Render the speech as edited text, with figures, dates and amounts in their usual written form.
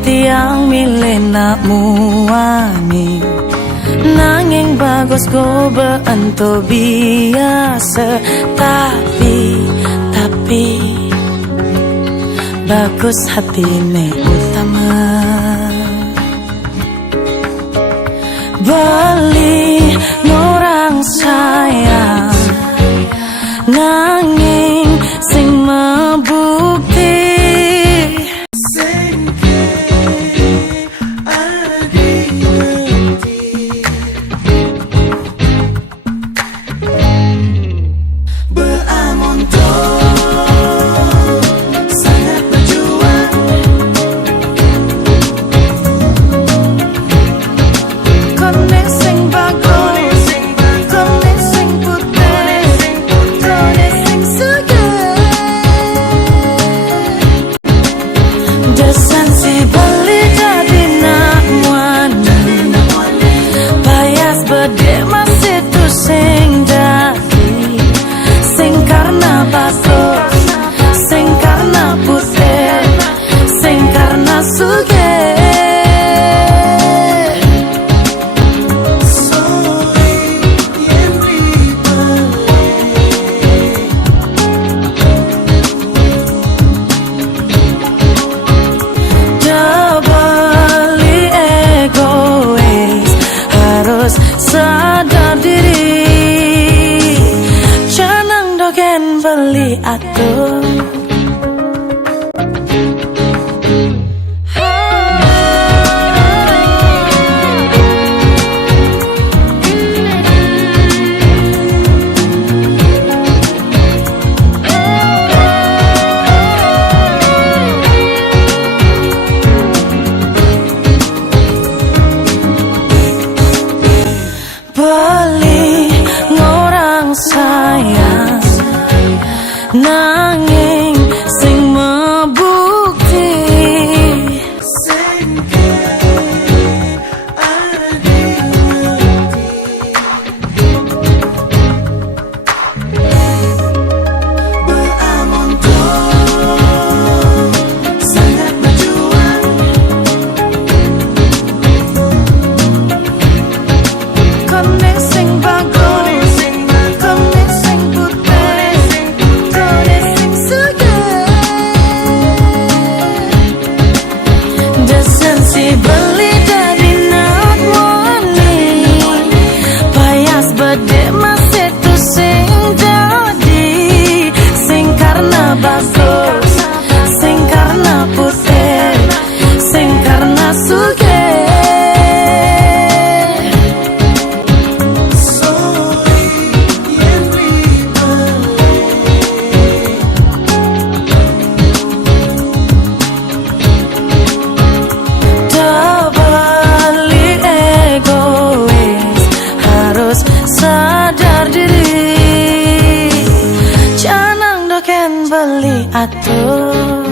Tiang milih nak muani nanging bagus go beento biasa tapi bagus hatine utama beli orang sayang nanging sing membukti sadar diri, jangan dogen beli atur. Nanging sing membukti sangat berjuang kone sing bagus kone sing putih beli dari nak wani payas bede masih tu sing jadi sing karena bagus sing karena putih sing karena suge sadar diri, jangan doken beli atur.